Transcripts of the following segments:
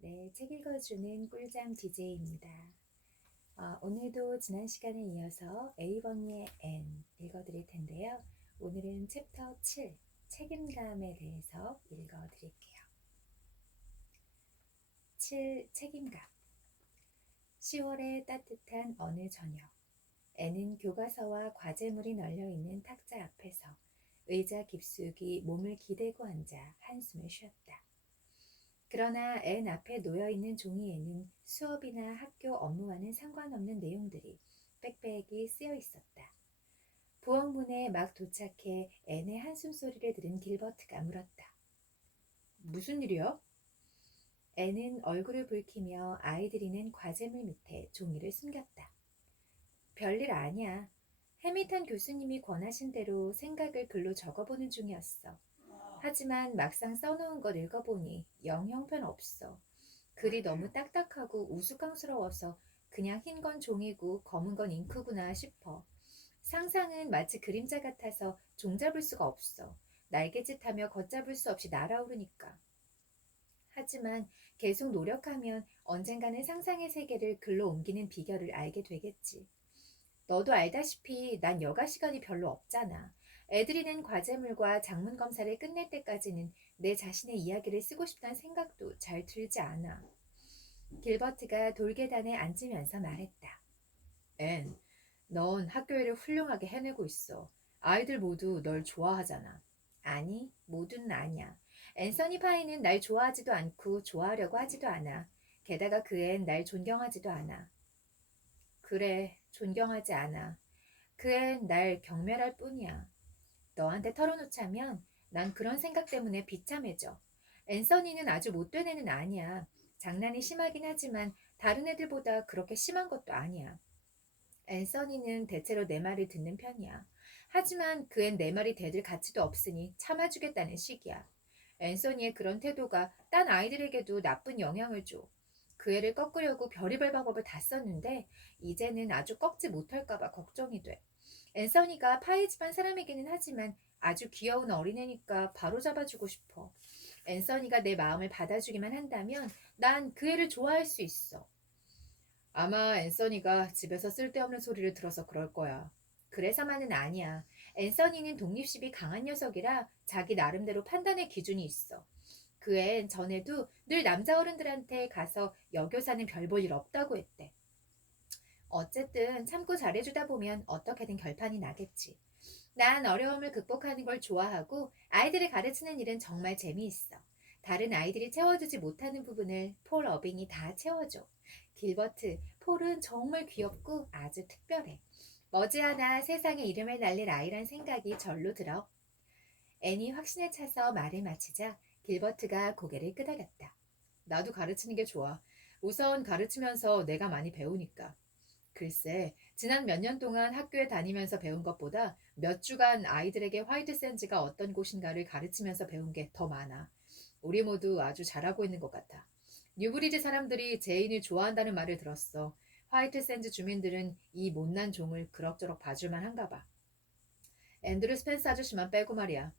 네, 책 읽어주는 꿀잠 DJ입니다. 오늘도 지난 시간에 이어서 에이버니의 앤 읽어드릴 텐데요. 오늘은 챕터 7, 책임감에 대해서 읽어드릴게요. 7. 책임감. 10월의 따뜻한 어느 저녁, 앤은 교과서와 과제물이 널려있는 탁자 앞에서 의자 깊숙이 몸을 기대고 앉아 한숨을 쉬었다. 그러나 앤 앞에 놓여있는 종이에는 수업이나 학교 업무와는 상관없는 내용들이 빽빽이 쓰여 있었다. 부엌문에 막 도착해 앤의 한숨소리를 들은 길버트가 물었다. 무슨 일이야? 앤은 얼굴을 붉히며 아이들이 낸 과제물 밑에 종이를 숨겼다. 별일 아니야. 해밀턴 교수님이 권하신 대로 생각을 글로 적어보는 중이었어. 하지만 막상 써놓은 걸 읽어보니 영 형편없어. 글이 너무 딱딱하고 우스꽝스러워서 그냥 흰 건 종이고 검은 건 잉크구나 싶어. 상상은 마치 그림자 같아서 종잡을 수가 없어. 날개짓하며 걷잡을 수 없이 날아오르니까. 하지만 계속 노력하면 언젠가는 상상의 세계를 글로 옮기는 비결을 알게 되겠지. 너도 알다시피 난 여가 시간이 별로 없잖아. 애들이 낸 과제물과 작문 검사를 끝낼 때까지는 내 자신의 이야기를 쓰고 싶다는 생각도 잘 들지 않아. 길버트가 돌계단에 앉으면서 말했다. 앤, 넌 학교 일을 훌륭하게 해내고 있어. 아이들 모두 널 좋아하잖아. 아니, 모두는 아니야. 앤서니 파이는 날 좋아하지도 않고 좋아하려고 하지도 않아. 게다가 그 앤 날 존경하지도 않아. 그래, 존경하지 않아. 그 앤 날 경멸할 뿐이야. 너한테 털어놓자면 난 그런 생각 때문에 비참해져. 앤서니는 아주 못된 애는 아니야. 장난이 심하긴 하지만 다른 애들보다 그렇게 심한 것도 아니야. 앤서니는 대체로 내 말을 듣는 편이야. 하지만 그 앤 내 말이 대들 가치도 없으니 참아주겠다는 식이야. 앤서니의 그런 태도가 딴 아이들에게도 나쁜 영향을 줘. 그 애를 꺾으려고 별의별 방법을 다 썼는데 이제는 아주 꺾지 못할까봐 걱정이 돼. 앤서니가 파이 집안 사람이기는 하지만 아주 귀여운 어린애니까 바로 잡아주고 싶어. 앤서니가 내 마음을 받아주기만 한다면 난 그 애를 좋아할 수 있어. 아마 앤서니가 집에서 쓸데없는 소리를 들어서 그럴 거야. 그래서만은 아니야. 앤서니는 독립심이 강한 녀석이라 자기 나름대로 판단의 기준이 있어. 그 앤 전에도 늘 남자 어른들한테 가서 여교사는 별 볼 일 없다고 했대. 어쨌든 참고 잘해주다 보면 어떻게든 결판이 나겠지. 난 어려움을 극복하는 걸 좋아하고 아이들을 가르치는 일은 정말 재미있어. 다른 아이들이 채워주지 못하는 부분을 폴 어빙이 다 채워줘. 길버트, 폴은 정말 귀엽고 아주 특별해. 머지않아 세상에 이름을 날릴 아이란 생각이 절로 들어. 앤이 확신에 차서 말을 마치자 길버트가 고개를 끄덕였다. 나도 가르치는 게 좋아. 우선 가르치면서 내가 많이 배우니까. 글쎄, 지난 몇 년 동안 학교에 다니면서 배운 것보다 몇 주간 아이들에게 화이트 샌즈가 어떤 곳인가를 가르치면서 배운 게 더 많아. 우리 모두 아주 잘하고 있는 것 같아. 뉴브리지 사람들이 제인을 좋아한다는 말을 들었어. 화이트 샌즈 주민들은 이 못난 종을 그럭저럭 봐줄만 한가 봐. 앤드류 스펜스 아저씨만 빼고 말이야.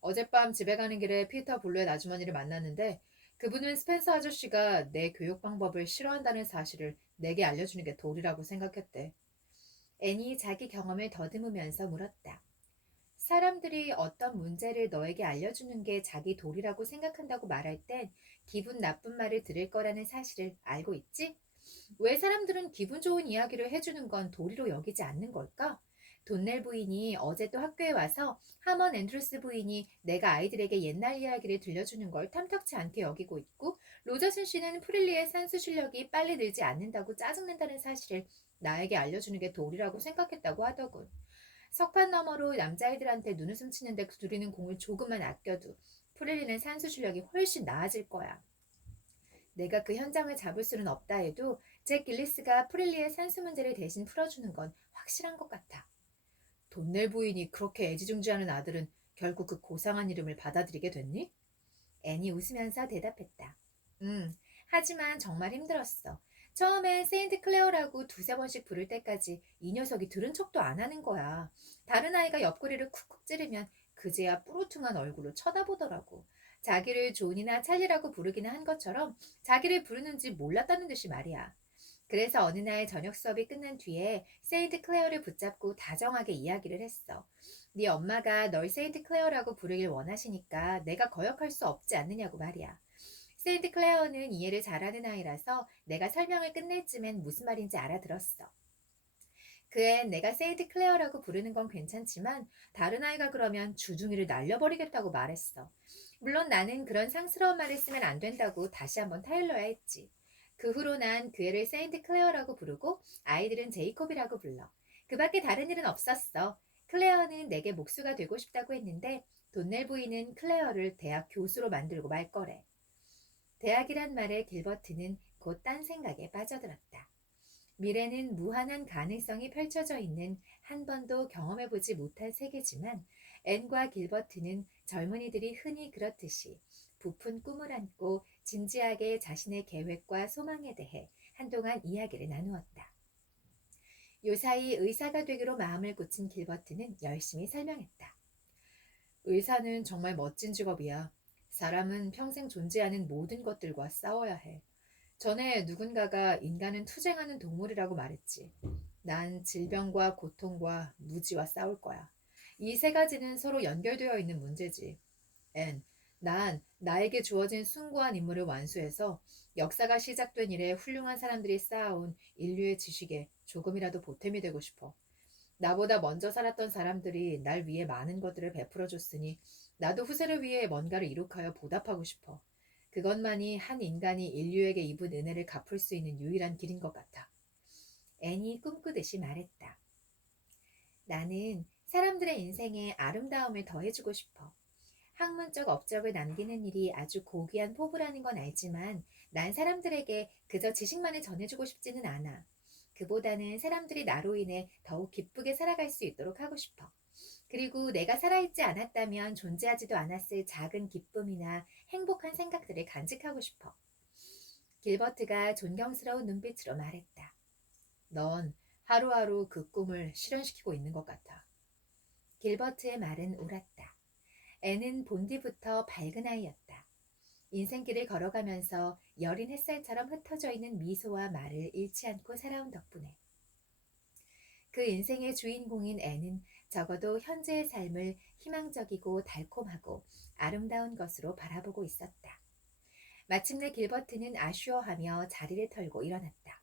어젯밤 집에 가는 길에 피터 블루의 아주머니를 만났는데 그분은 스펜서 아저씨가 내 교육 방법을 싫어한다는 사실을 내게 알려주는 게 도리라고 생각했대. 애니 자기 경험을 더듬으면서 물었다. 사람들이 어떤 문제를 너에게 알려주는 게 자기 도리라고 생각한다고 말할 땐 기분 나쁜 말을 들을 거라는 사실을 알고 있지? 왜 사람들은 기분 좋은 이야기를 해주는 건 도리로 여기지 않는 걸까? 돈넬 부인이 어제 또 학교에 와서 하먼 앤드루스 부인이 내가 아이들에게 옛날 이야기를 들려주는 걸 탐탁치 않게 여기고 있고 로저슨 씨는 프릴리의 산수 실력이 빨리 늘지 않는다고 짜증낸다는 사실을 나에게 알려주는 게 도리라고 생각했다고 하더군. 석판 너머로 남자애들한테 눈웃음 치는데 두리는 공을 조금만 아껴도 프릴리는 산수 실력이 훨씬 나아질 거야. 내가 그 현장을 잡을 수는 없다 해도 잭 길리스가 프릴리의 산수 문제를 대신 풀어주는 건 확실한 것 같아. 돈넬 부인이 그렇게 애지중지하는 아들은 결국 그 고상한 이름을 받아들이게 됐니? 앤이 웃으면서 대답했다. 하지만 정말 힘들었어. 처음엔 세인트 클레어라고 두세 번씩 부를 때까지 이 녀석이 들은 척도 안 하는 거야. 다른 아이가 옆구리를 쿡쿡 찌르면 그제야 뿌루퉁한 얼굴로 쳐다보더라고. 자기를 존이나 찰리라고 부르기는 한 것처럼 자기를 부르는지 몰랐다는 듯이 말이야. 그래서 어느 날 저녁 수업이 끝난 뒤에 세인트 클레어를 붙잡고 다정하게 이야기를 했어. 네 엄마가 널 세인트 클레어라고 부르길 원하시니까 내가 거역할 수 없지 않느냐고 말이야. 세인트 클레어는 이해를 잘하는 아이라서 내가 설명을 끝낼 쯤엔 무슨 말인지 알아들었어. 그 앤 내가 세인트 클레어라고 부르는 건 괜찮지만 다른 아이가 그러면 주둥이를 날려버리겠다고 말했어. 물론 나는 그런 상스러운 말을 쓰면 안 된다고 다시 한번 타일러야 했지. 그 후로 난 그 애를 세인트 클레어라고 부르고 아이들은 제이콥이라고 불러. 그 밖에 다른 일은 없었어. 클레어는 내게 목수가 되고 싶다고 했는데 돈넬 부인은 클레어를 대학 교수로 만들고 말 거래. 대학이란 말에 길버트는 곧 딴 생각에 빠져들었다. 미래는 무한한 가능성이 펼쳐져 있는 한 번도 경험해보지 못한 세계지만 앤과 길버트는 젊은이들이 흔히 그렇듯이 부푼 꿈을 안고 진지하게 자신의 계획과 소망에 대해 한동안 이야기를 나누었다. 요사이 의사가 되기로 마음을 굳힌 길버트는 열심히 설명했다. 의사는 정말 멋진 직업이야. 사람은 평생 존재하는 모든 것들과 싸워야 해. 전에 누군가가 인간은 투쟁하는 동물이라고 말했지. 난 질병과 고통과 무지와 싸울 거야. 이 세 가지는 서로 연결되어 있는 문제지. 난 나에게 주어진 숭고한 임무를 완수해서 역사가 시작된 이래 훌륭한 사람들이 쌓아온 인류의 지식에 조금이라도 보탬이 되고 싶어. 나보다 먼저 살았던 사람들이 날 위해 많은 것들을 베풀어 줬으니 나도 후세를 위해 뭔가를 이룩하여 보답하고 싶어. 그것만이 한 인간이 인류에게 입은 은혜를 갚을 수 있는 유일한 길인 것 같아. 앤이 꿈꾸듯이 말했다. 나는 사람들의 인생에 아름다움을 더해주고 싶어. 학문적 업적을 남기는 일이 아주 고귀한 포부라는 건 알지만 난 사람들에게 그저 지식만을 전해주고 싶지는 않아. 그보다는 사람들이 나로 인해 더욱 기쁘게 살아갈 수 있도록 하고 싶어. 그리고 내가 살아있지 않았다면 존재하지도 않았을 작은 기쁨이나 행복한 생각들을 간직하고 싶어. 길버트가 존경스러운 눈빛으로 말했다. 넌 하루하루 그 꿈을 실현시키고 있는 것 같아. 길버트의 말은 옳았다. 애는 본디부터 밝은 아이였다. 인생길을 걸어가면서 여린 햇살처럼 흩어져 있는 미소와 말을 잃지 않고 살아온 덕분에 그 인생의 주인공인 애는 적어도 현재의 삶을 희망적이고 달콤하고 아름다운 것으로 바라보고 있었다. 마침내 길버트는 아쉬워하며 자리를 털고 일어났다.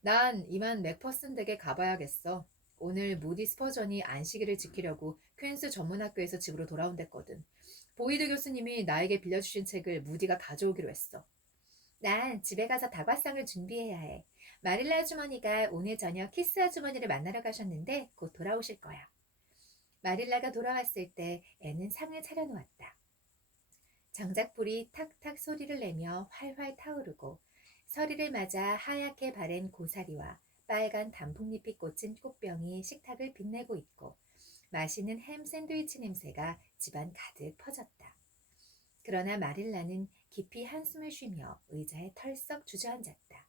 난 이만 맥퍼슨 댁에 가봐야겠어. 오늘 무디 스퍼전이 안식일을 지키려고 퀸스 전문학교에서 집으로 돌아온댔거든. 보이드 교수님이 나에게 빌려주신 책을 무디가 가져오기로 했어. 난 집에 가서 다과상을 준비해야 해. 마릴라 아주머니가 오늘 저녁 키스 아주머니를 만나러 가셨는데 곧 돌아오실 거야. 마릴라가 돌아왔을 때 애는 상을 차려놓았다. 장작불이 탁탁 소리를 내며 활활 타오르고 서리를 맞아 하얗게 바랜 고사리와 빨간 단풍잎이 꽂힌 꽃병이 식탁을 빛내고 있고 맛있는 햄 샌드위치 냄새가 집안 가득 퍼졌다. 그러나 마릴라는 깊이 한숨을 쉬며 의자에 털썩 주저앉았다.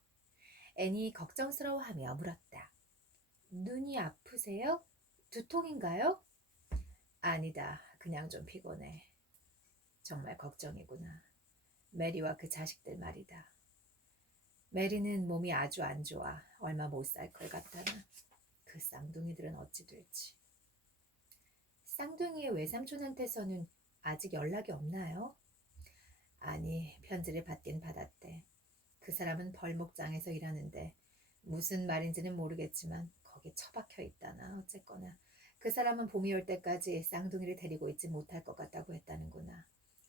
애니 걱정스러워하며 물었다. 눈이 아프세요? 두통인가요? 아니다. 그냥 좀 피곤해. 정말 걱정이구나. 메리와 그 자식들 말이다. 메리는 몸이 아주 안 좋아. 얼마 못 살 걸 같다나. 그 쌍둥이들은 어찌 될지. 쌍둥이의 외삼촌한테서는 아직 연락이 없나요? 아니, 편지를 받긴 받았대. 그 사람은 벌목장에서 일하는데 무슨 말인지는 모르겠지만 거기 처박혀 있다나 어쨌거나 그 사람은 봄이 올 때까지 쌍둥이를 데리고 있지 못할 것 같다고 했다는구나.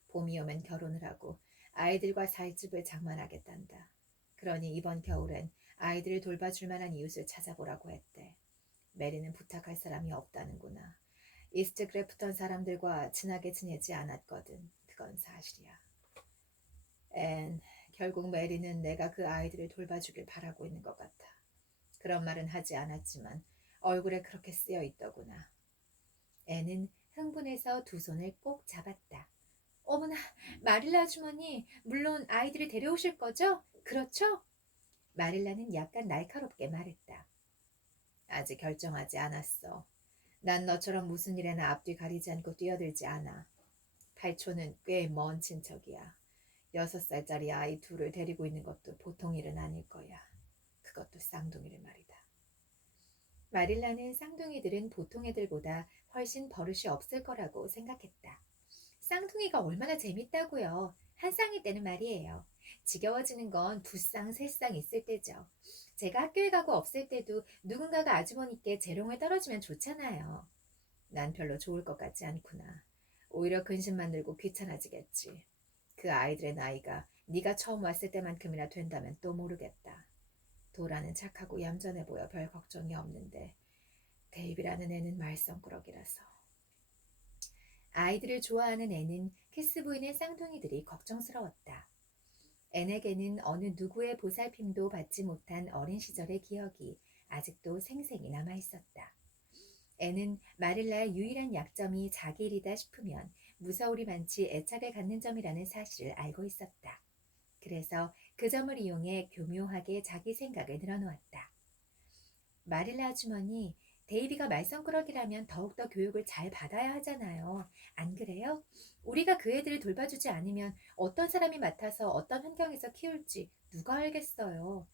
봄이 오면 결혼을 하고 아이들과 살 집을 장만하겠단다. 그러니 이번 겨울엔 아이들을 돌봐줄 만한 이웃을 찾아보라고 했대. 메리는 부탁할 사람이 없다는구나. 이스트 그래프턴 사람들과 친하게 지내지 않았거든. 그건 사실이야. 결국 메리는 내가 그 아이들을 돌봐주길 바라고 있는 것 같아. 그런 말은 하지 않았지만 얼굴에 그렇게 쓰여 있더구나. 앤은 흥분해서 두 손을 꼭 잡았다. 어머나, 마릴라 아주머니, 물론 아이들을 데려오실 거죠? 그렇죠? 마릴라는 약간 날카롭게 말했다. 아직 결정하지 않았어. 난 너처럼 무슨 일에나 앞뒤 가리지 않고 뛰어들지 않아. 팔촌은 꽤 먼 친척이야. 6살짜리 아이 둘을 데리고 있는 것도 보통 일은 아닐 거야. 그것도 쌍둥이를 말이다. 마릴라는 쌍둥이들은 보통 애들보다 훨씬 버릇이 없을 거라고 생각했다. 쌍둥이가 얼마나 재밌다고요. 한 쌍일 때는 말이에요. 지겨워지는 건 두 쌍, 세 쌍 있을 때죠. 제가 학교에 가고 없을 때도 누군가가 아주머니께 재롱을 떨어주면 좋잖아요. 난 별로 좋을 것 같지 않구나. 오히려 근심만 들고 귀찮아지겠지. 그 아이들의 나이가 네가 처음 왔을 때만큼이나 된다면 또 모르겠다. 도라는 착하고 얌전해 보여 별 걱정이 없는데 데이비라는 애는 말썽꾸러기라서. 아이들을 좋아하는 애는 키스 부인의 쌍둥이들이 걱정스러웠다. 앤에게는 어느 누구의 보살핌도 받지 못한 어린 시절의 기억이 아직도 생생히 남아있었다. 앤은 마릴라의 유일한 약점이 자기 일이다 싶으면 무서울이 많지 애착을 갖는 점이라는 사실을 알고 있었다. 그래서 그 점을 이용해 교묘하게 자기 생각을 늘어놓았다. 마릴라 아주머니, 데이비가 말썽꾸러기라면 더욱더 교육을 잘 받아야 하잖아요. 안 그래요? 우리가 그 애들을 돌봐주지 않으면 어떤 사람이 맡아서 어떤 환경에서 키울지 누가 알겠어요.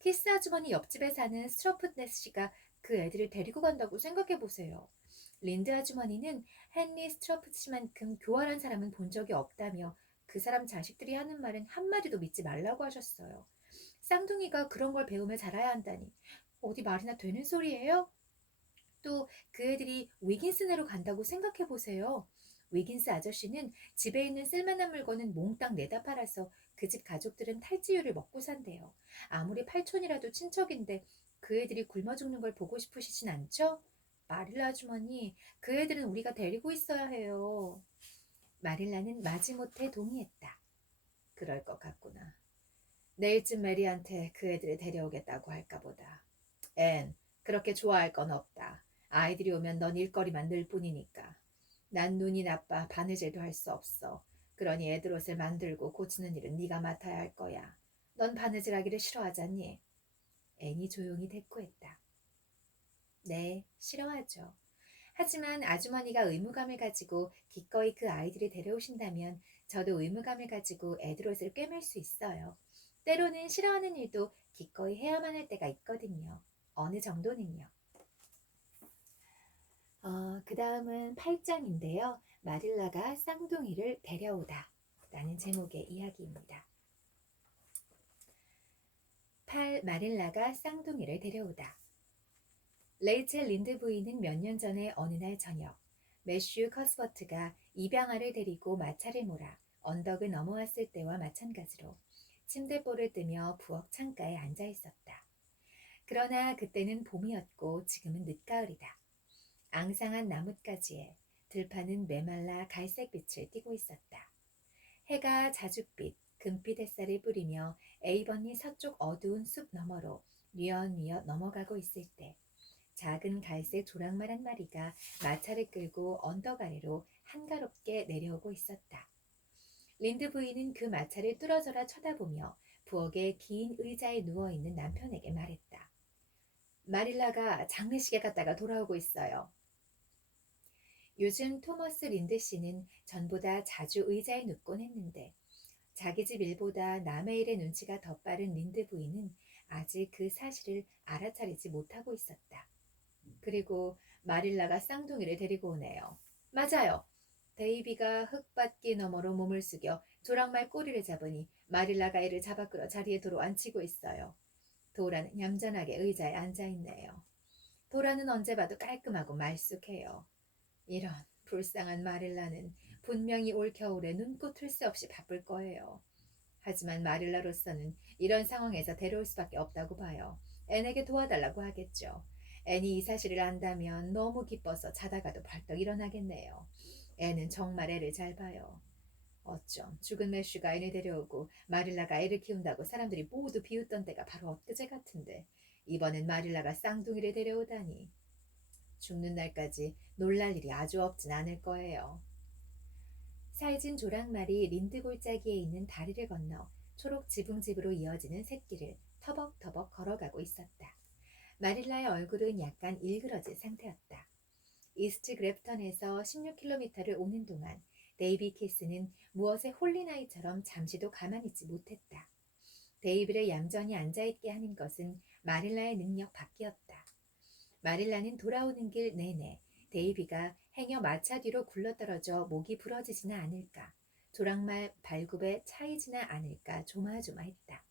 키스 아주머니 옆집에 사는 스트로프네스 씨가 그 애들을 데리고 간다고 생각해 보세요. 린드 아주머니는 헨리 스트로프 씨만큼 교활한 사람은 본 적이 없다며 그 사람 자식들이 하는 말은 한마디도 믿지 말라고 하셨어요. 쌍둥이가 그런 걸 배우며 자라야 한다니 어디 말이나 되는 소리예요? 또 그 애들이 위긴스네로 간다고 생각해 보세요. 위긴스 아저씨는 집에 있는 쓸만한 물건은 몽땅 내다 팔아서 그 집 가족들은 탈지유를 먹고 산대요. 아무리 팔촌이라도 친척인데 그 애들이 굶어 죽는 걸 보고 싶으시진 않죠? 마릴라 아주머니, 그 애들은 우리가 데리고 있어야 해요. 마릴라는 마지못해 동의했다. 그럴 것 같구나. 내일쯤 메리한테 그 애들을 데려오겠다고 할까 보다. 앤, 그렇게 좋아할 건 없다. 아이들이 오면 넌 일거리만 늘 뿐이니까. 난 눈이 나빠 바느질도 할 수 없어. 그러니 애들 옷을 만들고 고치는 일은 네가 맡아야 할 거야. 넌 바느질하기를 싫어하잖니? 앤이 조용히 대꾸했다. 네, 싫어하죠. 하지만 아주머니가 의무감을 가지고 기꺼이 그 아이들을 데려오신다면 저도 의무감을 가지고 애들 옷을 꿰맬 수 있어요. 때로는 싫어하는 일도 기꺼이 해야만 할 때가 있거든요. 어느 정도는요. 그 다음은 8장인데요. 마릴라가 쌍둥이를 데려오다 라는 제목의 이야기입니다. 8. 마릴라가 쌍둥이를 데려오다. 레이첼 린드 부인은 몇 년 전에 어느 날 저녁 매슈 커스버트가 입양아를 데리고 마차를 몰아 언덕을 넘어왔을 때와 마찬가지로 침대볼을 뜨며 부엌 창가에 앉아 있었다. 그러나 그때는 봄이었고 지금은 늦가을이다. 앙상한 나뭇가지에 들판은 메말라 갈색빛을 띠고 있었다. 해가 자줏빛, 금빛 햇살을 뿌리며 에이번이 서쪽 어두운 숲 너머로 뉘엿뉘엿 넘어가고 있을 때 작은 갈색 조랑말 한 마리가 마차를 끌고 언덕 아래로 한가롭게 내려오고 있었다. 린드 부인은 그 마차를 뚫어져라 쳐다보며 부엌의 긴 의자에 누워있는 남편에게 말했다. 마릴라가 장례식에 갔다가 돌아오고 있어요. 요즘 토머스 린드 씨는 전보다 자주 의자에 눕곤 했는데 자기 집 일보다 남의 일에 눈치가 더 빠른 린드 부인은 아직 그 사실을 알아차리지 못하고 있었다. 그리고 마릴라가 쌍둥이를 데리고 오네요. 맞아요. 데이비가 흙밭기 너머로 몸을 숙여 조랑말 꼬리를 잡으니 마릴라가 애를 잡아 끌어 자리에 도로 앉히고 있어요. 도라는 얌전하게 의자에 앉아있네요. 도라는 언제 봐도 깔끔하고 말쑥해요. 이런 불쌍한 마릴라는 분명히 올 겨울에 눈꽃 틀 새 없이 바쁠 거예요. 하지만 마릴라로서는 이런 상황에서 데려올 수밖에 없다고 봐요. 앤에게 도와달라고 하겠죠. 앤이 이 사실을 안다면 너무 기뻐서 자다가도 벌떡 일어나겠네요. 앤은 정말 애를 잘 봐요. 어쩜 죽은 매슈가 앤을 데려오고 마릴라가 애를 키운다고 사람들이 모두 비웃던 때가 바로 엊그제 같은데 이번엔 마릴라가 쌍둥이를 데려오다니. 죽는 날까지 놀랄 일이 아주 없진 않을 거예요. 살진 조랑말이 린드 골짜기에 있는 다리를 건너 초록 지붕집으로 이어지는 샛길을 터벅터벅 걸어가고 있었다. 마릴라의 얼굴은 약간 일그러진 상태였다. 이스트 그랩턴에서 16km를 오는 동안 데이비 키스는 무엇에 홀린 아이처럼 잠시도 가만히 있지 못했다. 데이비를 얌전히 앉아있게 하는 것은 마릴라의 능력 밖이었다. 마릴라는 돌아오는 길 내내 데이비가 행여 마차 뒤로 굴러떨어져 목이 부러지지는 않을까, 조랑말 발굽에 차이지는 않을까 조마조마했다.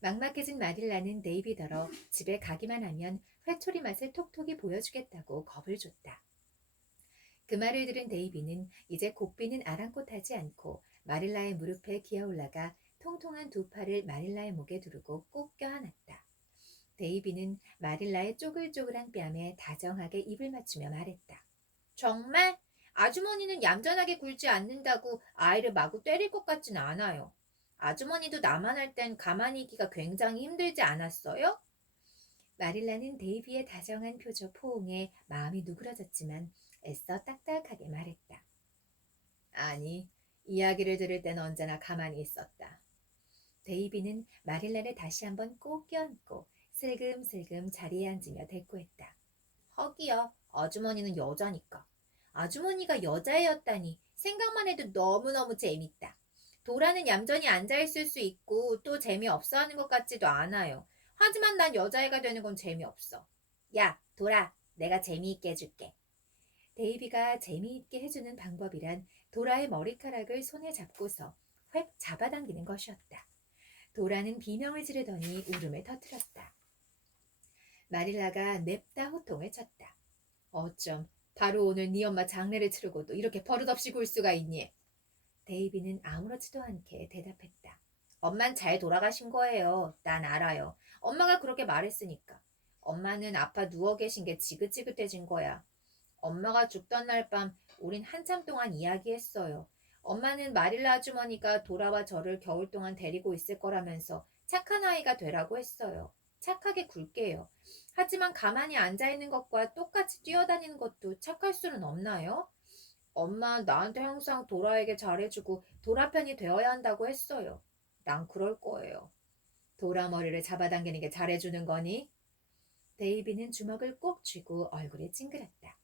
막막해진 마릴라는 데이비더러 집에 가기만 하면 회초리 맛을 톡톡히 보여주겠다고 겁을 줬다. 그 말을 들은 데이비는 이제 고삐는 아랑곳하지 않고 마릴라의 무릎에 기어올라가 통통한 두 팔을 마릴라의 목에 두르고 꼭 껴안았다. 데이비는 마릴라의 쪼글쪼글한 뺨에 다정하게 입을 맞추며 말했다. 정말? 아주머니는 얌전하게 굴지 않는다고 아이를 마구 때릴 것 같진 않아요. 아주머니도 나만 할 땐 가만히 있기가 굉장히 힘들지 않았어요? 마릴라는 데이비의 다정한 표정 포옹에 마음이 누그러졌지만 애써 딱딱하게 말했다. 아니, 이야기를 들을 땐 언제나 가만히 있었다. 데이비는 마릴라를 다시 한번 꼭 껴안고 슬금슬금 자리에 앉으며 대꾸했다. 허기야, 아주머니는 여자니까. 아주머니가 여자애였다니 생각만 해도 너무너무 재밌다. 도라는 얌전히 앉아있을 수 있고 또 재미없어 하는 것 같지도 않아요. 하지만 난 여자애가 되는 건 재미없어. 야, 도라, 내가 재미있게 해줄게. 데이비가 재미있게 해주는 방법이란 도라의 머리카락을 손에 잡고서 획 잡아당기는 것이었다. 도라는 비명을 지르더니 울음을 터뜨렸다. 마릴라가 냅다 호통을 쳤다. 어쩜 바로 오늘 네 엄마 장례를 치르고도 이렇게 버릇없이 굴 수가 있니? 데이비는 아무렇지도 않게 대답했다. 엄만 잘 돌아가신 거예요. 난 알아요. 엄마가 그렇게 말했으니까. 엄마는 아파 누워 계신 게 지긋지긋해진 거야. 엄마가 죽던 날 밤 우린 한참 동안 이야기했어요. 엄마는 마릴라 아주머니가 돌아와 저를 겨울 동안 데리고 있을 거라면서 착한 아이가 되라고 했어요. 착하게 굴게요. 하지만 가만히 앉아있는 것과 똑같이 뛰어다니는 것도 착할 수는 없나요? 엄마 나한테 항상 도라에게 잘해주고 도라 편이 되어야 한다고 했어요. 난 그럴 거예요. 도라 머리를 잡아당기는 게 잘해주는 거니? 데이비는 주먹을 꼭 쥐고 얼굴에 찡그렸다.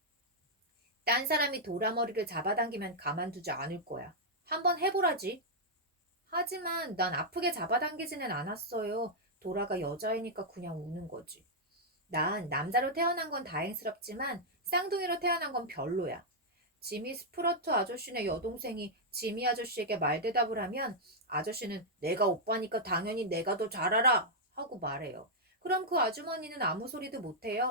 딴 사람이 도라 머리를 잡아당기면 가만두지 않을 거야. 한번 해보라지. 하지만 난 아프게 잡아당기지는 않았어요. 도라가 여자이니까 그냥 우는 거지. 난 남자로 태어난 건 다행스럽지만 쌍둥이로 태어난 건 별로야. 지미 스프러트 아저씨네 여동생이 지미 아저씨에게 말대답을 하면 아저씨는 내가 오빠니까 당연히 내가 더 잘 알아 하고 말해요. 그럼 그 아주머니는 아무 소리도 못해요.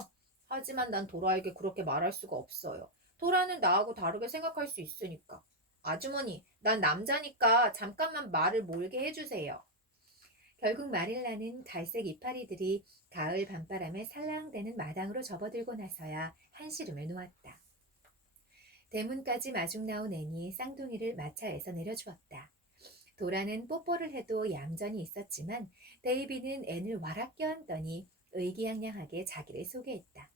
하지만 난 도라에게 그렇게 말할 수가 없어요. 도라는 나하고 다르게 생각할 수 있으니까. 아주머니, 난 남자니까 잠깐만 말을 몰게 해주세요. 결국 마릴라는 갈색 이파리들이 가을 밤바람에 살랑대는 마당으로 접어들고 나서야 한시름을 놓았다. 대문까지 마중 나온 애니 쌍둥이를 마차에서 내려주었다. 도라는 뽀뽀를 해도 얌전히 있었지만 데이비는 앤을 와락 껴안더니 의기양양하게 자기를 소개했다.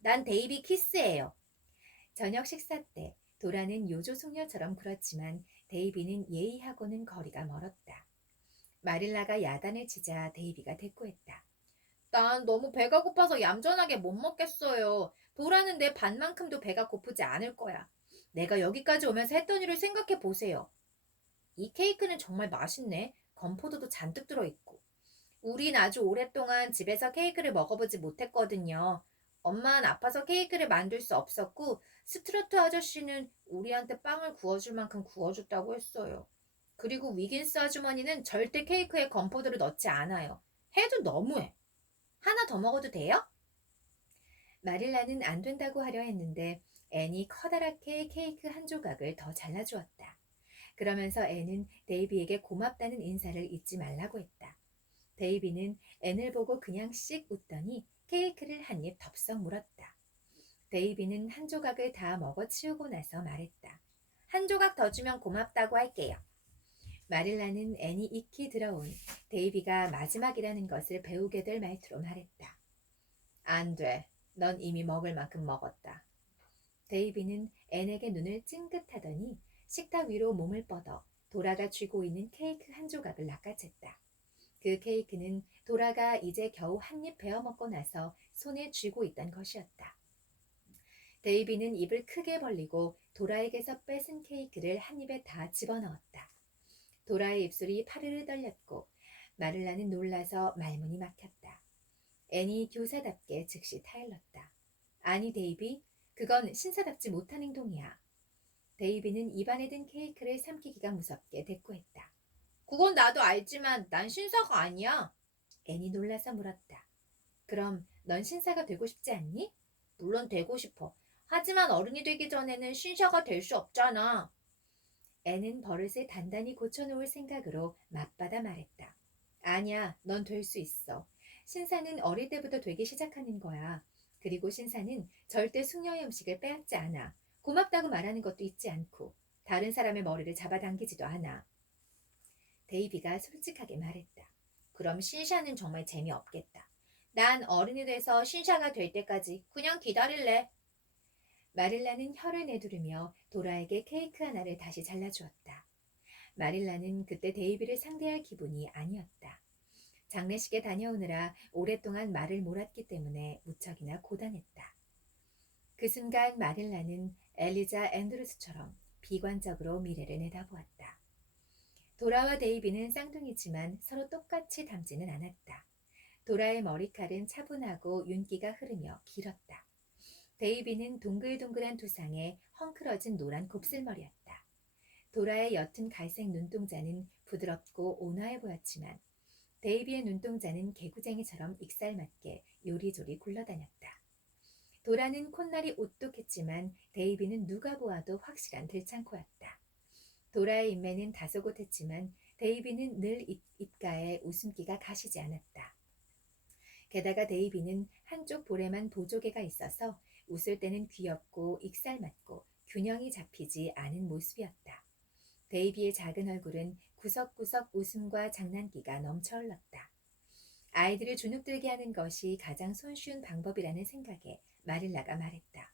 난 데이비 키스예요. 저녁 식사 때 도라는 요조 숙녀처럼 굴었지만 데이비는 예의하고는 거리가 멀었다. 마릴라가 야단을 치자 데이비가 대꾸했다. 난 너무 배가 고파서 얌전하게 못 먹겠어요. 도라는 내 반만큼도 배가 고프지 않을 거야. 내가 여기까지 오면서 했던 일을 생각해 보세요. 이 케이크는 정말 맛있네. 건포도도 잔뜩 들어있고. 우린 아주 오랫동안 집에서 케이크를 먹어보지 못했거든요. 엄마는 아파서 케이크를 만들 수 없었고 스트루트 아저씨는 우리한테 빵을 구워줄 만큼 구워줬다고 했어요. 그리고 위긴스 아주머니는 절대 케이크에 건포도를 넣지 않아요. 해도 너무해. 하나 더 먹어도 돼요? 마릴라는 안 된다고 하려 했는데 앤이 커다랗게 케이크 한 조각을 더 잘라주었다. 그러면서 앤은 데이비에게 고맙다는 인사를 잊지 말라고 했다. 데이비는 앤을 보고 그냥 씩 웃더니 케이크를 한 입 덥석 물었다. 데이비는 한 조각을 다 먹어치우고 나서 말했다. 한 조각 더 주면 고맙다고 할게요. 마릴라는 앤이 익히 들어온 데이비가 마지막이라는 것을 배우게 될 말투로 말했다. 안 돼. 넌 이미 먹을 만큼 먹었다. 데이비는 앤에게 눈을 찡긋하더니 식탁 위로 몸을 뻗어 도라가 쥐고 있는 케이크 한 조각을 낚아챘다. 그 케이크는 도라가 이제 겨우 한 입 베어 먹고 나서 손에 쥐고 있던 것이었다. 데이비는 입을 크게 벌리고 도라에게서 뺏은 케이크를 한 입에 다 집어넣었다. 도라의 입술이 파르르 떨렸고 마를라는 놀라서 말문이 막혔다. 앤이 교사답게 즉시 타일렀다. 아니 데이비, 그건 신사답지 못한 행동이야. 데이비는 입안에 든 케이크를 삼키기가 무섭게 대꾸했다. 그건 나도 알지만 난 신사가 아니야. 앤이 놀라서 물었다. 그럼 넌 신사가 되고 싶지 않니? 물론 되고 싶어. 하지만 어른이 되기 전에는 신사가 될 수 없잖아. 앤은 버릇을 단단히 고쳐놓을 생각으로 맞받아 말했다. 아니야, 넌 될 수 있어. 신사는 어릴 때부터 되기 시작하는 거야. 그리고 신사는 절대 숙녀의 음식을 빼앗지 않아. 고맙다고 말하는 것도 잊지 않고 다른 사람의 머리를 잡아당기지도 않아. 데이비가 솔직하게 말했다. 그럼 신샤는 정말 재미없겠다. 난 어른이 돼서 신샤가 될 때까지 그냥 기다릴래. 마릴라는 혀를 내두르며 도라에게 케이크 하나를 다시 잘라주었다. 마릴라는 그때 데이비를 상대할 기분이 아니었다. 장례식에 다녀오느라 오랫동안 말을 몰았기 때문에 무척이나 고단했다. 그 순간 마릴라는 엘리자 앤드루스처럼 비관적으로 미래를 내다보았다. 도라와 데이비는 쌍둥이지만 서로 똑같이 닮지는 않았다. 도라의 머리칼은 차분하고 윤기가 흐르며 길었다. 데이비는 동글동글한 두상에 헝클어진 노란 곱슬머리였다. 도라의 옅은 갈색 눈동자는 부드럽고 온화해 보였지만 데이비의 눈동자는 개구쟁이처럼 익살맞게 요리조리 굴러다녔다. 도라는 콧날이 오똑했지만 데이비는 누가 보아도 확실한 들창코였다. 도라의 인매는 다소곳했지만 데이비는 늘 입가에 웃음기가 가시지 않았다. 게다가 데이비는 한쪽 볼에만 보조개가 있어서 웃을 때는 귀엽고 익살맞고 균형이 잡히지 않은 모습이었다. 데이비의 작은 얼굴은 구석구석 웃음과 장난기가 넘쳐 흘렀다. 아이들을 주눅들게 하는 것이 가장 손쉬운 방법이라는 생각에 마릴라가 말했다.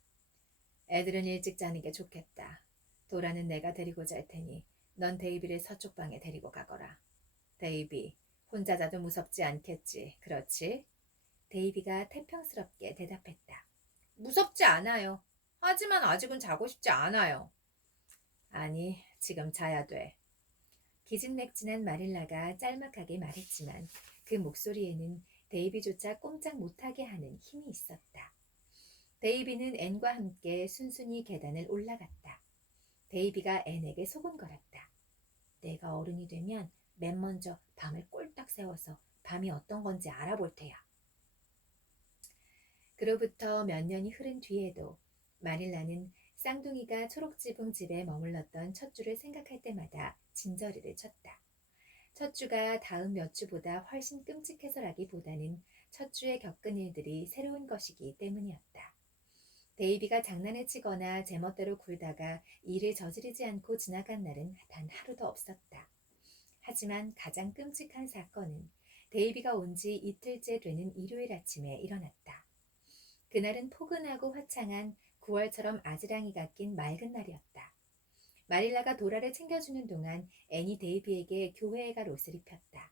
애들은 일찍 자는 게 좋겠다. 도라는 내가 데리고 잘 테니 넌 데이비를 서쪽 방에 데리고 가거라. 데이비, 혼자 자도 무섭지 않겠지, 그렇지? 데이비가 태평스럽게 대답했다. 무섭지 않아요. 하지만 아직은 자고 싶지 않아요. 아니, 지금 자야 돼. 기진맥진한 마릴라가 짤막하게 말했지만 그 목소리에는 데이비조차 꼼짝 못하게 하는 힘이 있었다. 데이비는 앤과 함께 순순히 계단을 올라갔다. 데이비가 앤에게 소곤거렸다. 내가 어른이 되면 맨 먼저 밤을 꼴딱 새워서 밤이 어떤 건지 알아볼 테야. 그로부터 몇 년이 흐른 뒤에도 마릴라는 쌍둥이가 초록지붕 집에 머물렀던 첫 주를 생각할 때마다 진저리를 쳤다. 첫 주가 다음 몇 주보다 훨씬 끔찍해서라기보다는 첫 주에 겪은 일들이 새로운 것이기 때문이었다. 데이비가 장난을 치거나 제멋대로 굴다가 일을 저지르지 않고 지나간 날은 단 하루도 없었다. 하지만 가장 끔찍한 사건은 데이비가 온 지 이틀째 되는 일요일 아침에 일어났다. 그날은 포근하고 화창한 9월처럼 아지랑이가 낀 맑은 날이었다. 마릴라가 도라를 챙겨주는 동안 앤이 데이비에게 교회에 갈 옷을 입혔다.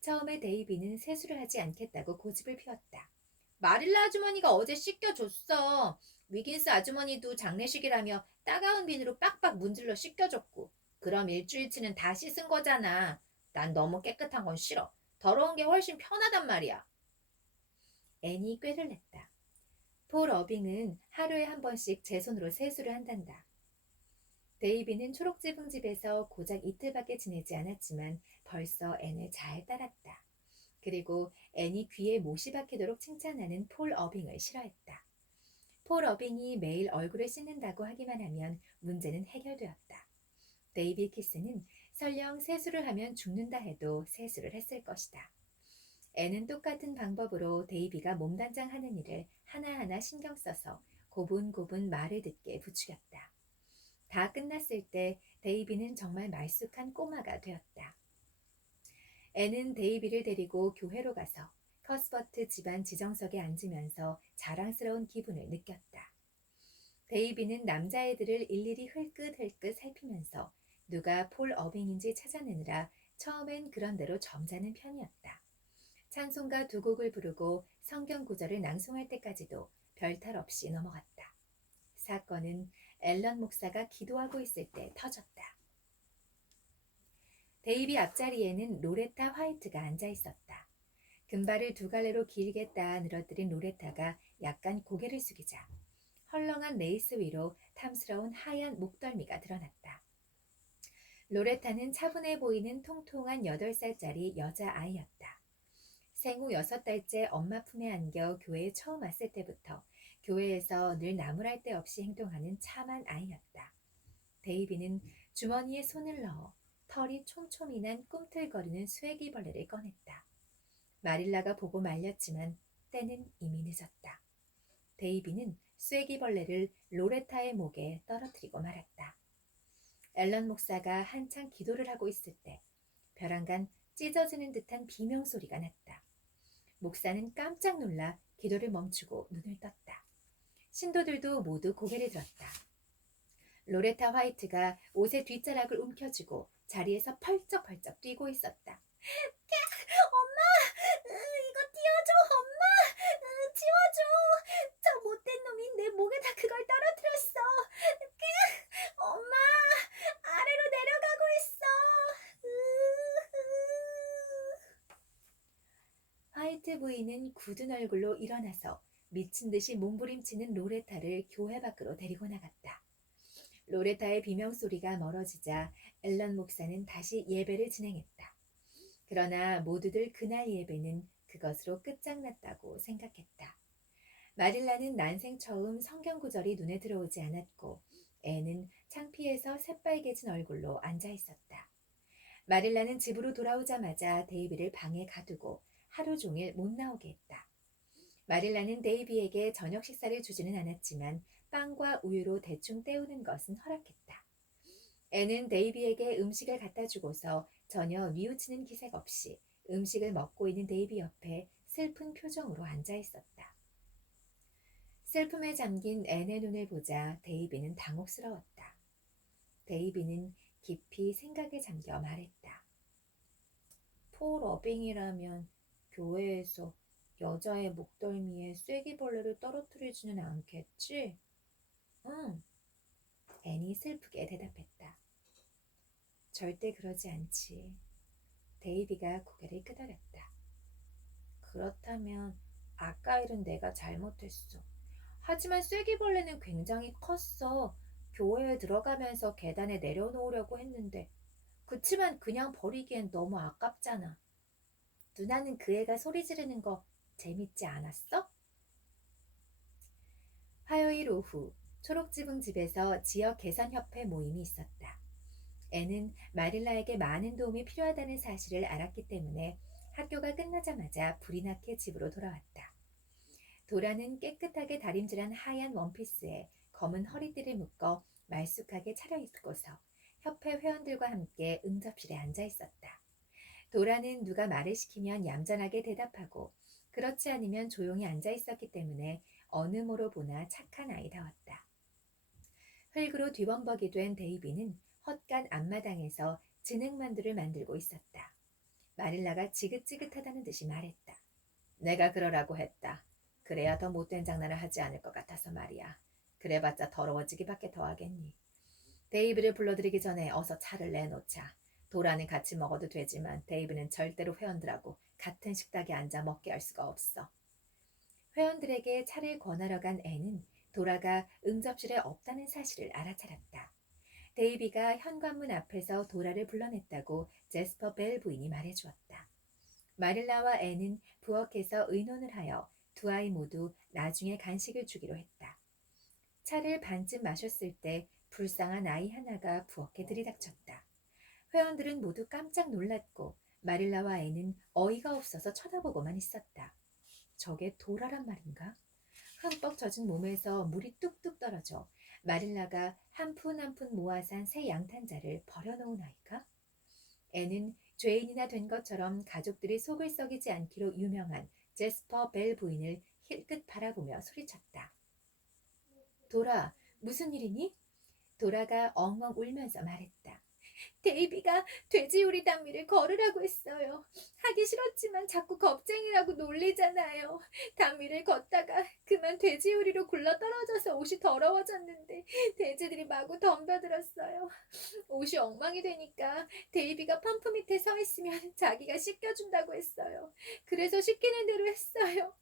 처음에 데이비는 세수를 하지 않겠다고 고집을 피웠다. 마릴라 아주머니가 어제 씻겨줬어. 위긴스 아주머니도 장례식이라며 따가운 비누로 빡빡 문질러 씻겨줬고 그럼 일주일치는 다 씻은 거잖아. 난 너무 깨끗한 건 싫어. 더러운 게 훨씬 편하단 말이야. 앤이 꾀를 냈다. 폴 어빙은 하루에 한 번씩 제 손으로 세수를 한단다. 데이비는 초록지붕집에서 고작 이틀밖에 지내지 않았지만 벌써 앤을 잘 따랐다. 그리고 앤이 귀에 못이 박히도록 칭찬하는 폴 어빙을 싫어했다. 폴 어빙이 매일 얼굴을 씻는다고 하기만 하면 문제는 해결되었다. 데이비 키스는 설령 세수를 하면 죽는다 해도 세수를 했을 것이다. 앤은 똑같은 방법으로 데이비가 몸단장하는 일을 하나하나 신경 써서 고분고분 말을 듣게 부추겼다. 다 끝났을 때 데이비는 정말 말쑥한 꼬마가 되었다. 앤은 데이비를 데리고 교회로 가서 커스버트 집안 지정석에 앉으면서 자랑스러운 기분을 느꼈다. 데이비는 남자애들을 일일이 흘끗흘끗 살피면서 누가 폴 어빙인지 찾아내느라 처음엔 그런대로 점잖은 편이었다. 찬송가 2곡을 부르고 성경 구절을 낭송할 때까지도 별탈 없이 넘어갔다. 사건은 앨런 목사가 기도하고 있을 때 터졌다. 데이비 앞자리에는 로레타 화이트가 앉아 있었다. 금발을 두 갈래로 길게 따 늘어뜨린 로레타가 약간 고개를 숙이자 헐렁한 레이스 위로 탐스러운 하얀 목덜미가 드러났다. 로레타는 차분해 보이는 통통한 8살짜리 여자아이였다. 생후 6달째 엄마 품에 안겨 교회에 처음 왔을 때부터 교회에서 늘 나무랄 데 없이 행동하는 참한 아이였다. 데이비는 주머니에 손을 넣어 털이 촘촘히 난 꿈틀거리는 쇠기벌레를 꺼냈다. 마릴라가 보고 말렸지만 때는 이미 늦었다. 데이비는 쐐기벌레를 로레타의 목에 떨어뜨리고 말았다. 앨런 목사가 한창 기도를 하고 있을 때 벼랑간 찢어지는 듯한 비명소리가 났다. 목사는 깜짝 놀라 기도를 멈추고 눈을 떴다. 신도들도 모두 고개를 들었다. 로레타 화이트가 옷의 뒷자락을 움켜쥐고 자리에서 펄쩍펄쩍 뛰고 있었다. 엄마! 이거 띄워줘! 엄마! 치워줘! 저 못된 놈이 내 목에다 그걸 떨어뜨렸어! 엄마! 아래로 내려가고 있어! 화이트 부인은 굳은 얼굴로 일어나서 미친 듯이 몸부림치는 로레타를 교회 밖으로 데리고 나갔다. 로레타의 비명소리가 멀어지자 앨런 목사는 다시 예배를 진행했다. 그러나 모두들 그날 예배는 그것으로 끝장났다고 생각했다. 마릴라는 난생 처음 성경 구절이 눈에 들어오지 않았고 애는 창피해서 새빨개진 얼굴로 앉아 있었다. 마릴라는 집으로 돌아오자마자 데이비를 방에 가두고 하루 종일 못 나오게 했다. 마릴라는 데이비에게 저녁 식사를 주지는 않았지만 빵과 우유로 대충 때우는 것은 허락했다. 애는 데이비에게 음식을 갖다 주고서 전혀 뉘우치는 기색 없이 음식을 먹고 있는 데이비 옆에 슬픈 표정으로 앉아 있었다. 슬픔에 잠긴 앤의 눈을 보자 데이비는 당혹스러웠다. 데이비는 깊이 생각에 잠겨 말했다. 폴 어빙이라면 교회에서 여자의 목덜미에 쐐기벌레를 떨어뜨리지는 않겠지? 응, 앤이 슬프게 대답했다. 절대 그러지 않지. 데이비가 고개를 끄덕였다. 그렇다면 아까 일은 내가 잘못했어. 하지만 쐐기벌레는 굉장히 컸어. 교회에 들어가면서 계단에 내려놓으려고 했는데 그치만 그냥 버리기엔 너무 아깝잖아. 누나는 그 애가 소리 지르는 거 재밌지 않았어? 화요일 오후 초록지붕 집에서 지역 개선협회 모임이 있었다. 애는 마릴라에게 많은 도움이 필요하다는 사실을 알았기 때문에 학교가 끝나자마자 불이 나게 집으로 돌아왔다. 도라는 깨끗하게 다림질한 하얀 원피스에 검은 허리띠를 묶어 말쑥하게 차려입고서 협회 회원들과 함께 응접실에 앉아 있었다. 도라는 누가 말을 시키면 얌전하게 대답하고 그렇지 않으면 조용히 앉아 있었기 때문에 어느 모로 보나 착한 아이다웠다. 흙으로 뒤범벅이 된 데이비는 헛간 앞마당에서 진흙만두를 만들고 있었다. 마릴라가 지긋지긋하다는 듯이 말했다. 내가 그러라고 했다. 그래야 더 못된 장난을 하지 않을 것 같아서 말이야. 그래봤자 더러워지기밖에 더하겠니. 데이비를 불러들이기 전에 어서 차를 내놓자. 도라는 같이 먹어도 되지만 데이비는 절대로 회원들하고 같은 식탁에 앉아 먹게 할 수가 없어. 회원들에게 차를 권하러 간 애는 도라가 응접실에 없다는 사실을 알아차렸다. 데이비가 현관문 앞에서 도라를 불러냈다고 제스퍼 벨 부인이 말해주었다. 마릴라와 앤은 부엌에서 의논을 하여 두 아이 모두 나중에 간식을 주기로 했다. 차를 반쯤 마셨을 때 불쌍한 아이 하나가 부엌에 들이닥쳤다. 회원들은 모두 깜짝 놀랐고 마릴라와 앤은 어이가 없어서 쳐다보고만 있었다. 저게 도라란 말인가? 흠뻑 젖은 몸에서 물이 뚝뚝 떨어져 마릴라가 한 푼 한 푼 모아 산 새 양탄자를 버려놓은 아이가? 애는 죄인이나 된 것처럼 가족들이 속을 썩이지 않기로 유명한 제스퍼 벨 부인을 힐끗 바라보며 소리쳤다. 도라, 무슨 일이니? 도라가 엉엉 울면서 말했다. 데이비가 돼지요리 단미를 걸으라고 했어요. 하기 싫었지만 자꾸 겁쟁이라고 놀리잖아요. 단미를 걷다가 그만 돼지요리로 굴러 떨어져서 옷이 더러워졌는데 돼지들이 마구 덤벼들었어요. 옷이 엉망이 되니까 데이비가 펌프 밑에 서 있으면 자기가 씻겨준다고 했어요. 그래서 시키는 대로 했어요.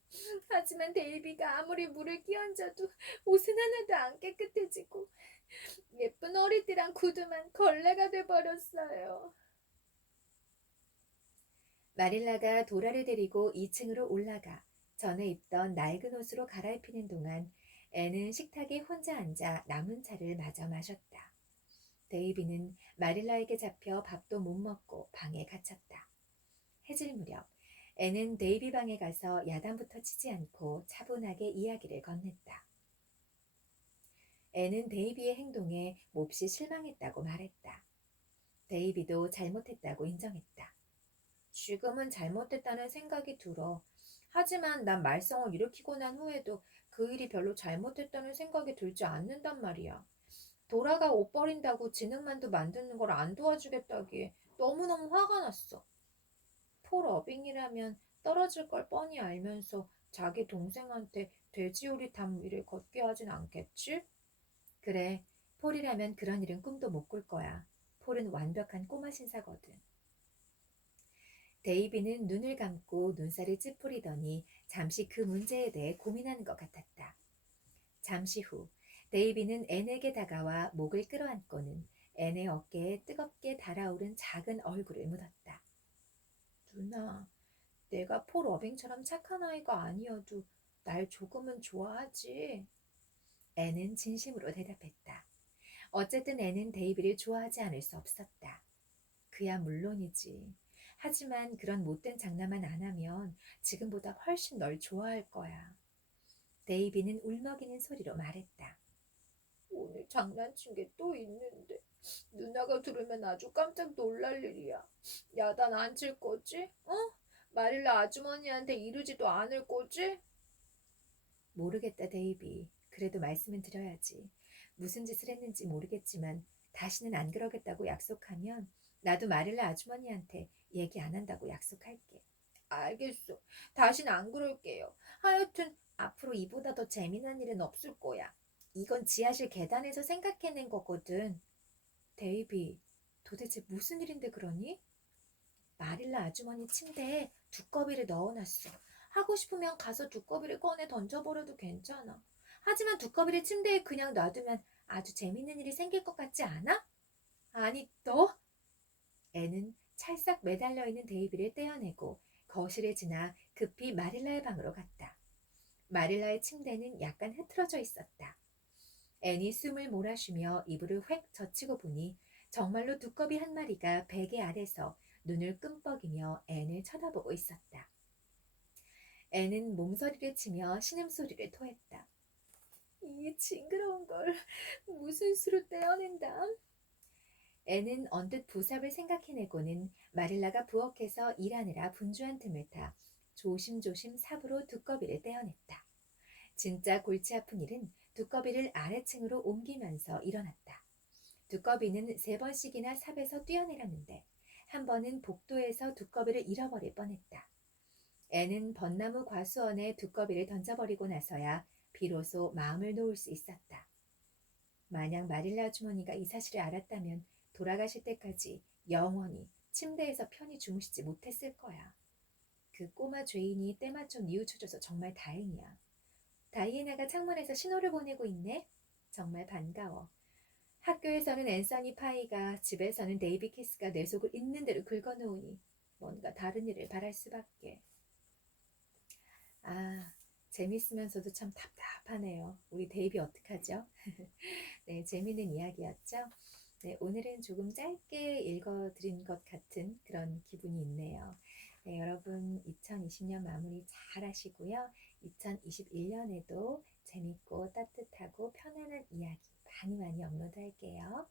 하지만 데이비가 아무리 물을 끼얹어도 옷은 하나도 안 깨끗해지고 예쁜 허리띠랑 구두만 걸레가 돼버렸어요. 마릴라가 도라를 데리고 2층으로 올라가 전에 입던 낡은 옷으로 갈아입히는 동안 애는 식탁에 혼자 앉아 남은 차를 마저 마셨다. 데이비는 마릴라에게 잡혀 밥도 못 먹고 방에 갇혔다. 해질 무렵 애는 데이비 방에 가서 야단부터 치지 않고 차분하게 이야기를 건넸다. 애는 데이비의 행동에 몹시 실망했다고 말했다. 데이비도 잘못했다고 인정했다. 지금은 잘못했다는 생각이 들어. 하지만 난 말썽을 일으키고 난 후에도 그 일이 별로 잘못했다는 생각이 들지 않는단 말이야. 도라가 옷 버린다고 진흙만두 만드는 걸 안 도와주겠다기에 너무너무 화가 났어. 폴 어빙이라면 떨어질 걸 뻔히 알면서 자기 동생한테 돼지요리 단위를 걷게 하진 않겠지? 그래, 폴이라면 그런 일은 꿈도 못 꿀 거야. 폴은 완벽한 꼬마 신사거든. 데이비는 눈을 감고 눈살을 찌푸리더니 잠시 그 문제에 대해 고민하는 것 같았다. 잠시 후 데이비는 앤에게 다가와 목을 끌어안고는 앤의 어깨에 뜨겁게 달아오른 작은 얼굴을 묻었다. 누나, 내가 폴 어빙처럼 착한 아이가 아니어도 날 조금은 좋아하지? 앤은 진심으로 대답했다. 어쨌든 앤은 데이비를 좋아하지 않을 수 없었다. 그야 물론이지. 하지만 그런 못된 장난만 안 하면 지금보다 훨씬 널 좋아할 거야. 데이비는 울먹이는 소리로 말했다. 오늘 장난친 게 또 있는데 누나가 들으면 아주 깜짝 놀랄 일이야. 야단 안 칠 거지? 어? 마릴라 아주머니한테 이르지도 않을 거지? 모르겠다, 데이비. 그래도 말씀은 드려야지. 무슨 짓을 했는지 모르겠지만 다시는 안 그러겠다고 약속하면 나도 마릴라 아주머니한테 얘기 안 한다고 약속할게. 알겠어. 다신 안 그럴게요. 하여튼 앞으로 이보다 더 재미난 일은 없을 거야. 이건 지하실 계단에서 생각해낸 거거든. 데이비, 도대체 무슨 일인데 그러니? 마릴라 아주머니 침대에 두꺼비를 넣어놨어. 하고 싶으면 가서 두꺼비를 꺼내 던져버려도 괜찮아. 하지만 두꺼비를 침대에 그냥 놔두면 아주 재밌는 일이 생길 것 같지 않아? 아니, 너? 애는 찰싹 매달려 있는 데이비를 떼어내고 거실에 지나 급히 마릴라의 방으로 갔다. 마릴라의 침대는 약간 흐트러져 있었다. 앤이 숨을 몰아쉬며 이불을 획 젖히고 보니 정말로 두꺼비 한 마리가 베개 아래서 눈을 끔뻑이며 앤을 쳐다보고 있었다. 앤은 몸서리를 치며 신음소리를 토했다. 이 징그러운 걸 무슨 수로 떼어낸다. 앤은 언뜻 부삽을 생각해내고는 마릴라가 부엌에서 일하느라 분주한 틈을 타 조심조심 삽으로 두꺼비를 떼어냈다. 진짜 골치 아픈 일은 두꺼비를 아래층으로 옮기면서 일어났다. 두꺼비는 3번씩이나 삽에서 뛰어내렸는데 한 번은 복도에서 두꺼비를 잃어버릴 뻔했다. 애는 벚나무 과수원에 두꺼비를 던져버리고 나서야 비로소 마음을 놓을 수 있었다. 만약 마릴라 아주머니가 이 사실을 알았다면 돌아가실 때까지 영원히 침대에서 편히 주무시지 못했을 거야. 그 꼬마 죄인이 때마침 뉘우쳐줘서 정말 다행이야. 다이애나가 창문에서 신호를 보내고 있네. 정말 반가워. 학교에서는 앤서니 파이가, 집에서는 데이비 키스가 내 속을 있는 대로 긁어놓으니 뭔가 다른 일을 바랄 수밖에. 아, 재밌으면서도 참 답답하네요. 우리 데이비 어떡하죠? 네, 재밌는 이야기였죠? 네, 오늘은 조금 짧게 읽어드린 것 같은 그런 기분이 있네요. 네, 여러분 2020년 마무리 잘 하시고요. 2021년에도 재밌고 따뜻하고 편안한 이야기 많이 업로드 할게요.